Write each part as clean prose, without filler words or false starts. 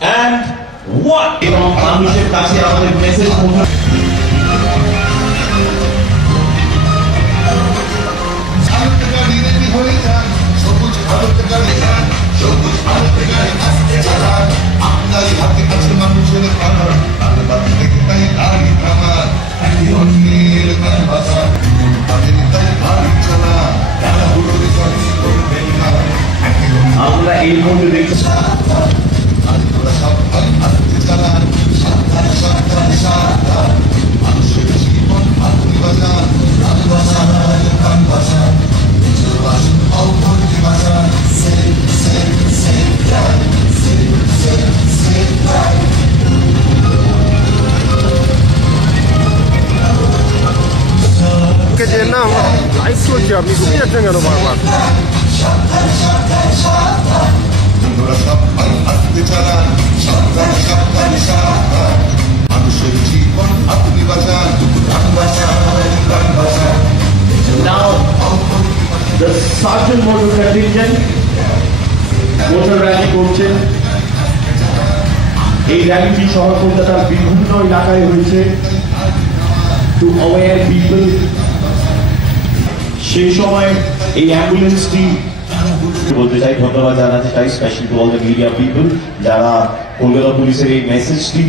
and what? এবং মানুষের কাছে আমাদের মেসেজ পৌঁছানো আমরা এই মুহূর্তে দেখছি যে না লাইভ চলছে আপনি ঘুমিয়ে যাচ্ছেন কেন বারবার Now the Sergeant Motor Contingent motor rally করছেন এই র্যালিটি শহর কলকাতার বিভিন্ন এলাকায় হয়েছে টু অ্যাওয়্যার পিপল সেই সময় এই অ্যাম্বুলেন্সটি বলতে চাই ধন্যবাদ জানাতে চাই specially to all the media people যারা কলকাতা পুলিশের এই মেসেজটি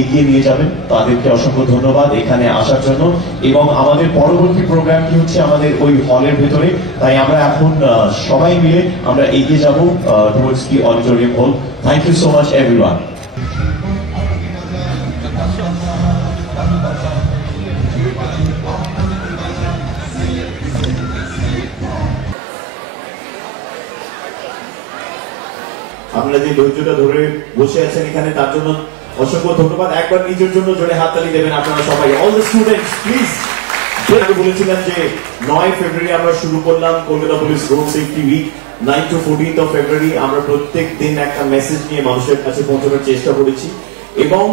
এগিয়ে নিয়ে যাবেন তাদেরকে অসংখ্য ধন্যবাদ এখানে আসার জন্য এবং আমাদের পরবর্তী প্রোগ্রামটি হচ্ছে আমাদের ওই হলের ভেতরে তাই আমরা এখন সবাই মিলে আমরা এগিয়ে যাব towards the auditorium hall thank you so much everyone আপনারা যে ধৈর্যটা ধরে বসে আছেন এখানে তার জন্য অসংখ্য ধন্যবাদ একবার নিজের জন্য জোরে হাততালি দেবেন আপনারা সবাই অল দ্য স্টুডেন্টস প্লিজ আমি বলেছিলাম যে 9 ফেব্রুয়ারি আমরা শুরু করলাম Kolkata police road safety week 9 to 14th of February আমরা প্রত্যেক দিন একটা মেসেজ নিয়ে মানুষের কাছে পৌঁছানোর চেষ্টা করেছি এবং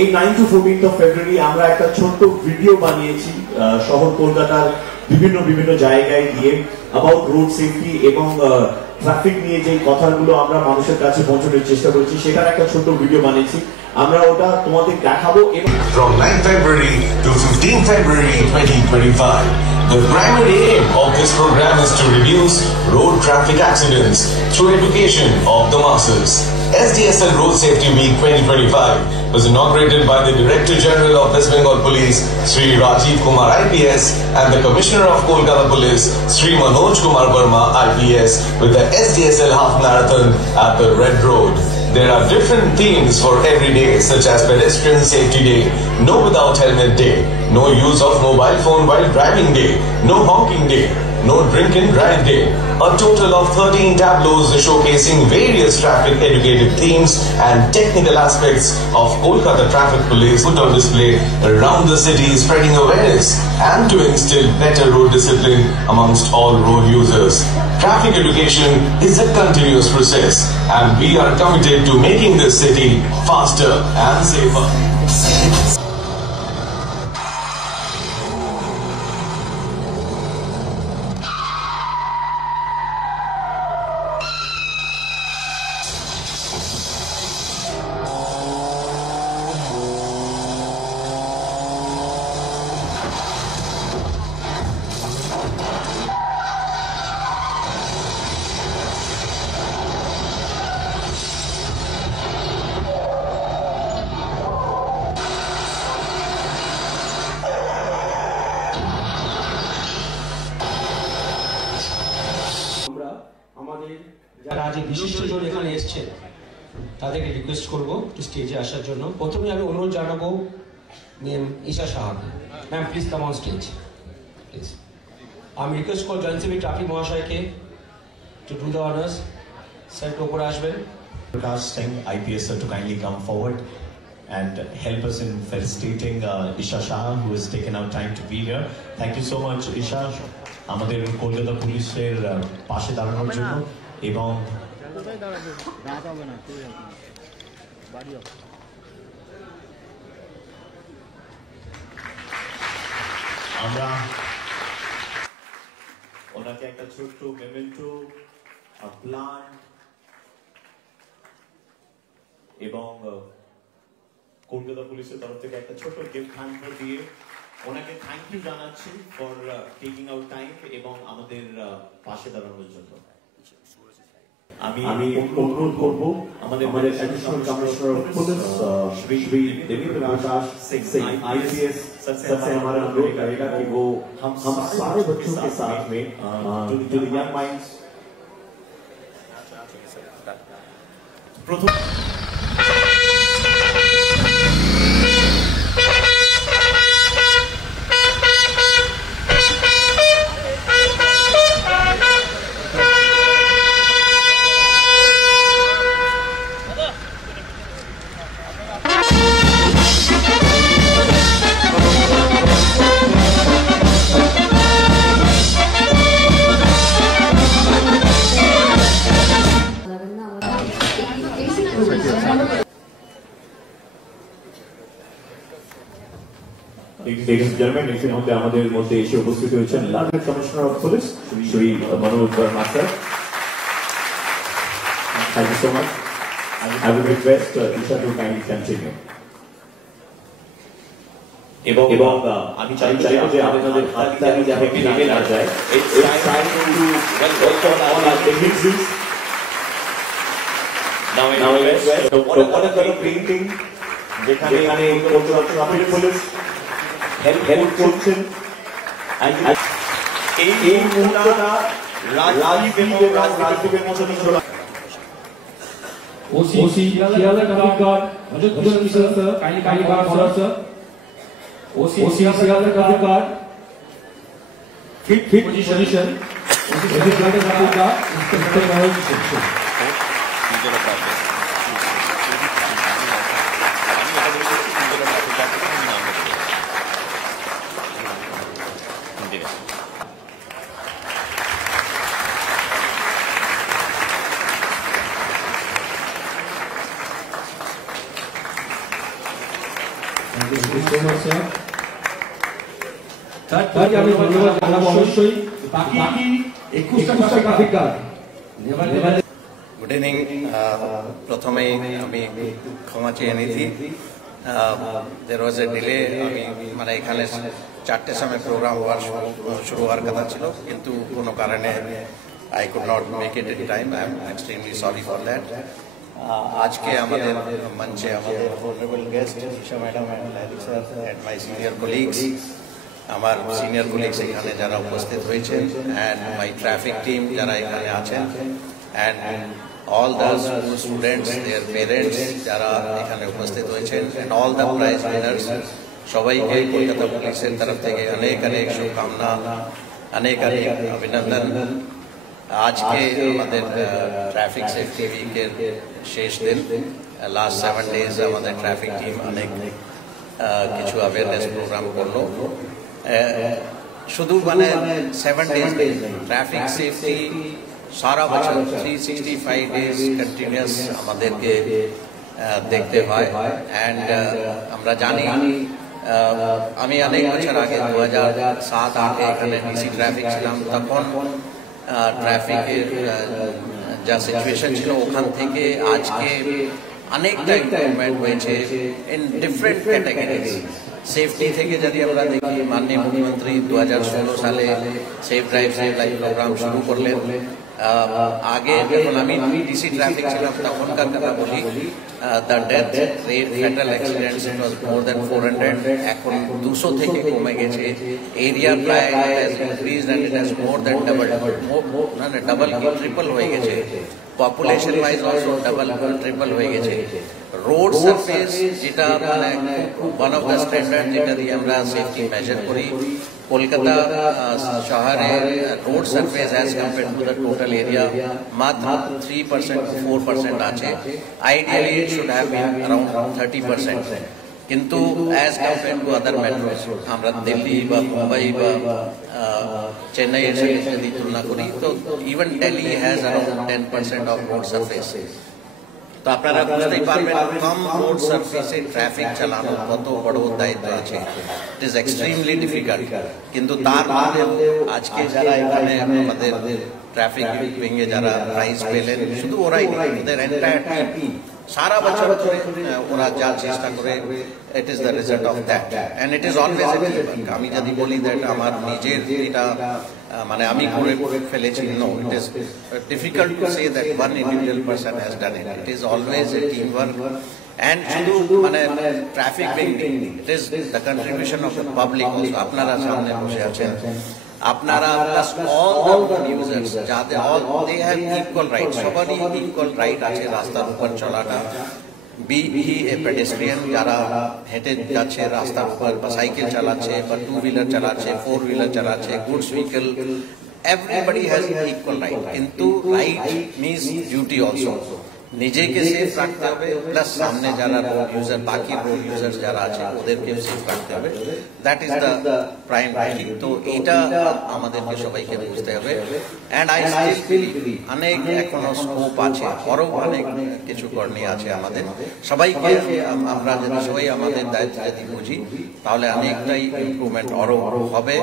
এই 9 to 14th of February আমরা একটা ছোট্ট ভিডিও বানিয়েছি শহর কলকাতার বিভিন্ন জায়গায় গিয়ে অ্যাবাউট রোড সেফটি এবং ট্রাফিক নিয়ে যে কথাগুলো আমরা মানুষের কাছে পৌঁছানোর চেষ্টা করেছি সেটার একটা ছোট্ট ভিডিও বানিয়েছি আমরা ওটা তোমাদের দেখাবো এবং from 9 February to 15 February 2025 the primary aim of this program is to reduce road traffic accidents through education of the masses. SDSL Road Safety Week 2025 was inaugurated by the Director General of West Bengal Police, Sri Rajiv Kumar IPS, and the Commissioner of Kolkata Police, Sri Manoj Kumar Verma IPS, with the SDSL Half Marathon at the Red Road. There are different themes for every day, such as Pedestrian Safety Day, No Without Helmet Day, No Use of Mobile Phone While Driving Day, No Honking Day, No Drink and Drive Day. A total of 13 tableaus showcasing various traffic educative themes and technical aspects of Kolkata Traffic Police put on display around the city, spreading awareness and to instill better road discipline amongst all road users. Traffic education is a continuous process and we are committed to making this city faster and safer. যারা আজ বিশিষ্টজন এখানে এসেছেন তাদেরকে request করব একটু স্টেজে আসার জন্য প্রথমে আমি অনুরোধ জানাবো ম্যাম ঈশা সাহাকে ma'am please come on stage please আমি রিকোয়েস্ট করব জয়েন্ট সিভিক ট্রাফিক মহাশয়কে to do the honours sir একটু উপরে আসবেন Broadcasting IPS sir to kindly come forward and help us in felicitating Isha Shah who has taken out time to be here. Thank you so much Isha আমাদের কলকাতা পুলিশের পাশে দাঁড়ানোর জন্য এবং আমরা ওনাকে একটা ছোট্ট মেমেন্টো প্লান্ট এবং কলকাতা পুলিশের তরফ থেকে একটা ছোট গিফট হ্যাম্পার দিয়ে ওনাকে থ্যাংক ইউ জানাচ্ছি ফর টেকিং আউট টাইম এবং আমাদের পাশে দাঁড়ানোর জন্য। আমি অনুরোধ করব আমাদের additional commissioner of police Shri Devendra Prakash Singh IPS सबसे हमारा अनुरोध करेगा कि वो हम सारे बच्चों के साथ में टू द यंग माइंड्स प्रथम Ladies and gentlemen, এই মুহূর্তে আমাদের মধ্যে এসে উপস্থিত হয়েছেন largest commissioner of police Shri Manoj Verma sir. Thank you so much. I would request Isha to kindly continue. এবং আমি চাইব যে আপনাদের হাততালি যাতে ভেঙে না যায়। It's time to welcome all our dignitaries. Now I request one of the painting যেখানে কলকাতা ট্রাফিক পুলিশ হেল্প করছেন এই মুহূর্তটা রাজদীপের মতো নিচলা OC Shiala Traffic Guard, Manoj Kishan sir, kindly come forward sir. OC Shiala Traffic Guard, fit position. OC Shiala Traffic Guard, Inspector Manoj Kishan. Thank you so much, sir. তারপরে আমি ধন্যবাদ জানাবো অবশ্যই বাকি 21টা ট্রাফিক গার্ড। Good evening. প্রথমেই আমি ক্ষমা চেয়ে নিচ্ছি, দের ওয়াজ এ ডিলে। আমি মানে এখানে 4টের সময় প্রোগ্রাম শুরু হওয়ার কথা ছিল, কিন্তু কোনো কারণে I could not make it in time. I am extremely sorry for that. আজকে আমাদের মঞ্চে আমাদের honourable guest Isha madam and Lalit sir and my senior colleagues, আমার সিনিয়র কলিগস এখানে যারা উপস্থিত হয়েছেন, অ্যান্ড মাই ট্রাফিক টিম যারা এখানে আছেন, and all the students, their parents যারা এখানে উপস্থিত হয়েছেন, and all the prize winners, সবাইকে কলকাতা পুলিশের তরফ থেকে অনেক অনেক শুভকামনা, অনেক অনেক অভিনন্দন। আজকে আমাদের ট্রাফিক সেফটি উইকের শেষ দিন। লাস্ট 7 days আমাদের ট্রাফিক টিম অনেক কিছু অ্যাওয়ারনেস প্রোগ্রাম করলো। শুধু মানে 7 days ট্রাফিক সেফটি সারা বছর 365 days কন্টিনিউয়াস আমাদেরকে দেখতে হয়। অ্যান্ড আমরা জানি, আমি অনেক বছর আগে 2007-08 এখানে ডিসি ট্রাফিক ছিলাম, তখন ট্রাফিকের যা সিচুয়েশন ছিল ওখান থেকে আজকে অনেকটা ইমপ্রুভমেন্ট হয়েছে ইন ডিফারেন্ট ক্যাটাগরিজ। সেফটি থেকে যদি আমরা দেখি, মাননীয় মুখ্যমন্ত্রী 2016 সালে safe drive save life programme শুরু করলেন। আগে যখন আমি ডিসি ট্রাফিক ছিলাম তখনকার কথা বলি, the death rate fatal accidents was more than 400, এখন 200 থেকে কমে গেছে। এরিয়া প্রায় has increased and it has more than double কি ট্রিপল হয়ে গেছে। Population wise also double triple হয়ে গেছে। রোড সারফেস যেটা মানে ওয়ান অফ দ্য স্ট্যান্ডার্ড যেটা দিয়ে আমরা সেফটি মেজার করি, কলকাতা শহরের road surface as compare to the total area মাত্র 3% to 4% আছে। Ideally it should have been around 30%, কিন্তু as compare to other metros, আমরা দিল্লি বা মুম্বাই বা চেন্নাইয়ের সাথে যদি তুলনা করি, তো even Delhi has around 10% of road surface. তো আপনারা বুঝতেই পারবেন কম রোড সারফেসে ট্রাফিক চালানো কত বড় দায়িত্ব আছে। ইট ইজ এক্সট্রিমলি ডিফিকাল্ট, কিন্তু তার মধ্যে আজকে যারা এখানে আমাদের ট্রাফিক উইংয়ে যারা প্রাইজ পেলেন, শুধু ওরাই ওদের এন্টায়ার টিম সারা বছর ধরে ওরা যা চেষ্টা করে, ইট is the result of that and it is always a team. আমি যদি বলি দ্যাট আমার নিজের এটা মানে আমি করে ফেলেছি, no, it is difficult to say that one individual person has done it. It is always a team work and শুধু মানে traffic building, it is the contribution of the public also. আপনারা সামনে বসে আছেন, আপনারা প্লাস অল দ্য ইউজার্স, যাদের all they have equal right, সবারই equal right আছে রাস্তার উপর চলাটা। বি এ পেডেস্ট্রিয়ান, যারা হেঁটে যাচ্ছে রাস্তার উপর বা সাইকেল চালাচ্ছে বা টু হুইলার চালাচ্ছে, ফোর হুইলার চালাচ্ছে, goods vehicle, everybody has equal right, কিন্তু রাইট মিন্স ডিউটি অলসো। নিজেকে সেফ রাখতে হবে, প্লাস সামনে যারা রোড ইউজার, বাকি রোড ইউজার যারা আছে ওদেরকে সেফ রাখতে হবে। দ্যাট ইজ দ্য প্রাইম কি। তো এটা আমাদেরকে সবাইকে বুঝতে হবে। অ্যান্ড আই স্টিল বিলিভ অনেক এখনো স্কোপ আছে, আরও অনেক কিছু করণীয় আছে আমাদের সবাইকে। আমরা যদি সবাই আমাদের দায়িত্ব যদি বুঝি তাহলে অনেকটাই ইমপ্রুভমেন্ট আরও হবে,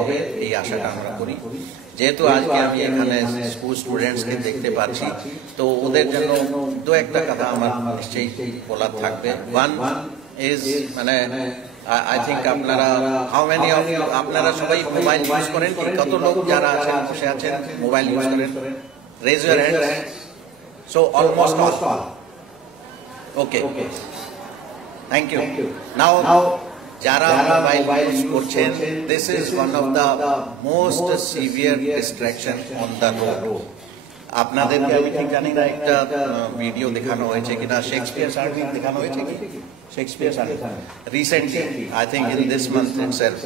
এই আশাটা আমরা করি। যেহেতু আজকে আমি এখানে স্কুল স্টুডেন্টসকে দেখতে পাচ্ছি, তো ওদের জন্য দু একটা কথা আমার নিশ্চয়ই বলার থাকবে। ওয়ান ইজ মানে আই থিঙ্ক আপনারা হাউ মেনি অফ ইউ, আপনারা সবাই মোবাইল ইউজ করেন কি? কত লোক যারা আছেন বসে আছেন মোবাইল ইউজ করেন? Raise your hand. So almost all. Okay, thank you. Now যারা মোবাইল ইউজ করছেন, this is one of the most severe distraction on the road. আপনাদেরকে আমি ঠিক জানি না একটা ভিডিও দেখানো হয়েছে কিনা, শেক্সপিয়ার সার্নি দেখানো হয়েছে কি? Shakespeare Sarani recently, I think in this month itself,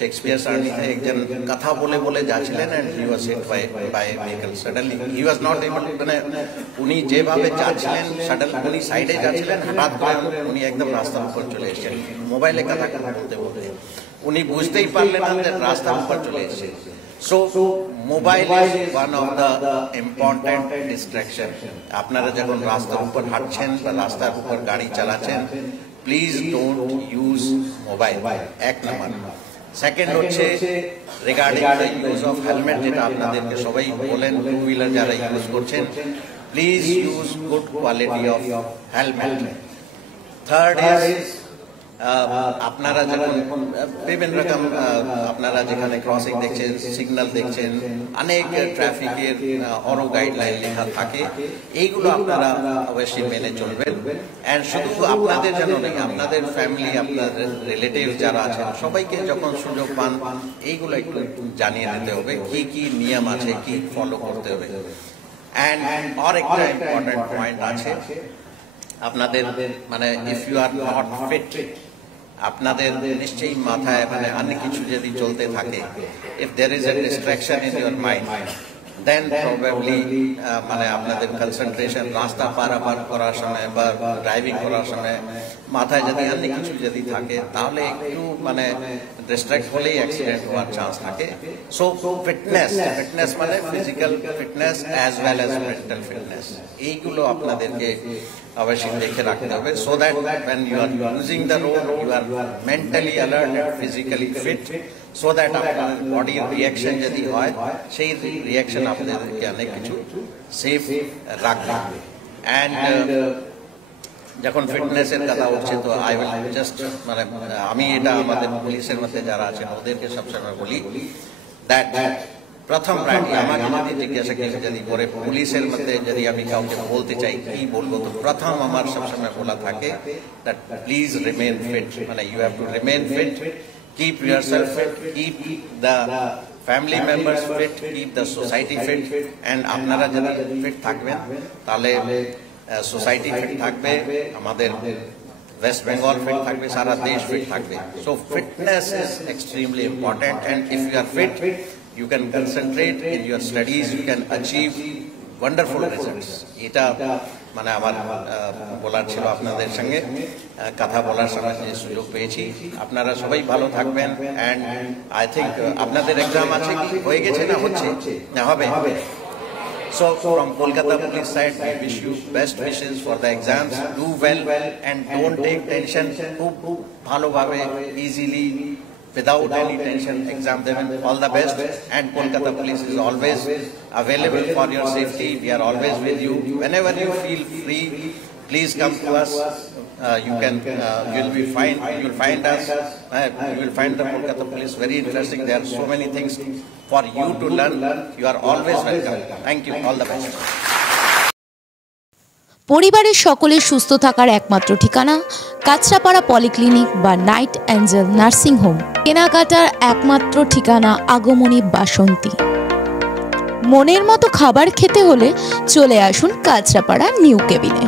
Shakespeare সার্নিতে একজন কথা বলে বলে যাচ্ছিলেন and he was hit by a vehicle suddenly. He was not able, মানে উনি যেভাবে যাচ্ছিলেন সাডেনলি উনি সাইডে যাচ্ছিলেন, হঠাৎ করে উনি একদম রাস্তার উপর চলে এসেছেন মোবাইলে কথা বলতে বলতে। উনি বুঝতেই পারলেন না যে রাস্তার উপর চলে এসেছে। So mobile is one of the important distraction. আপনারা যখন রাস্তার উপর হাঁটছেন বা রাস্তার উপর গাড়ি চালাচ্ছেন, প্লিজ ডোন্ট ইউজ মোবাইল, এক নাম্বার। সেকেন্ড হচ্ছে regarding the use of helmet, যেটা আপনাদেরকে সবাই বলেন, টু হুইলার যারা ইউজ করছেন, please use good quality of helmet. Third is আপনারা যখন বিভিন্ন রকম আপনারা যেখানে ক্রসিং দেখছেন, সিগন্যাল দেখছেন, অনেক ট্রাফিকের আরো গাইডলাইন লেখা থাকে, এইগুলো আপনারা অবশ্যই মেনে চলবেন। অ্যান্ড শুধু আপনাদের জন্য নেই, আপনাদের ফ্যামিলি, আপনাদের রিলেটিভ যারা আছেন সবাইকে যখন সুযোগ পান এইগুলো একটু জানিয়ে দিতে হবে, কি কি নিয়ম আছে, কি ফলো করতে হবে। অ্যান্ড আর একটা ইম্পর্টেন্ট পয়েন্ট আছে, আপনাদের মানে if you are not fit, আপনাদের নিশ্চয়ই মাথায় মানে অনেক কিছু যদি চলতে থাকে, if there is a distraction in your mind, then probably মানে আপনাদের কনসেন্ট্রেশন রাস্তা পারাপার করার সময় বা ড্রাইভিং করার সময় মাথায় যদি অনেক কিছু যদি থাকে, তাহলে একটু মানে ডিস্ট্রাক্ট হলেই অ্যাক্সিডেন্ট হওয়ার চান্স থাকে। সো ফিটনেস মানে physical fitness as well as mental fitness, এইগুলো আপনাদেরকে অবশ্যই দেখে রাখতে হবে, so that when you are using the road you are mentally alert and physically fit, so that আপনার বডির রিয়াকশন যদি হয় সেই রিয়াকশন আপনাদেরকে অনেক কিছু সেফ রাখবে। অ্যান্ড যখন ফিটনেসের কথা উঠছে, তো আই উইল জাস্ট মানে আমি এটা আমাদের পুলিশের মধ্যে যারা আছেন ওদেরকে সবসময় বলি দ্যাট প্রথম প্রায়োরিটি, আমাকে যদি জিজ্ঞাসা কেউ যদি করে পুলিশের মধ্যে যদি আমি কাউকে বলতে চাই কি বলবো, তো প্রথম আমার সবসময় বলা থাকে দ্যাট প্লিজ রিমেন ফিট, মানে you have to remain fit, keep yourself fit, keep the family members fit, keep the society fit, and আপনারা যদি ফিট থাকবেন তাহলে সোসাইটি ফিট থাকবে, আমাদের ওয়েস্ট বেঙ্গল ফিট থাকবে, সারা দেশ ফিট থাকবে। So fitness is extremely important, and if you are fit you can concentrate in your studies, you can achieve wonderful results. এটা মানে আমার বলার ছিল, আপনাদের সঙ্গে কথা বলার সময় যে সুযোগ পেয়েছি। আপনারা সবাই ভালো থাকবেন, অ্যান্ড আই থিঙ্ক আপনাদের এক্সাম আছে কি হয়ে গেছে না হচ্ছে না হবে? So from Kolkata police side, we wish you best wishes for the exams. Do well and don't take tension. খুব ভালোভাবে easily without any tension exam them. All the best, and Kolkata police is always available for your safety. We are always with you. Whenever you feel free, Please come to us. You'll find us. You will find the Kolkata police very interesting. There are so many things for you to learn. You are always welcome. Thank you. All the best. পরিবারের সকলের সুস্থ থাকার একমাত্র ঠিকানা Kanchrapara polyclinic বা night Angel nursing home. কেনাকাটার একমাত্র ঠিকানা আগমনী বাসন্তী। মনের মতো খাবার খেতে হলে চলে আসুন কাঁচরাপাড়া নিউ কেবিনে।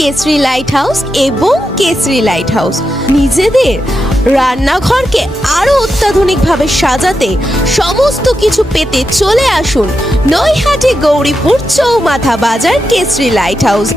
কেসরি লাইট হাউস এবং কেসরি লাইট হাউস নিজেদের রান্নাঘরকে আরো অত্যাধুনিকভাবে সাজাতে সমস্ত কিছু পেতে চলে আসুন নৈহাটি গৌরীপুর চৌমাথা বাজার কেসরি লাইট হাউস।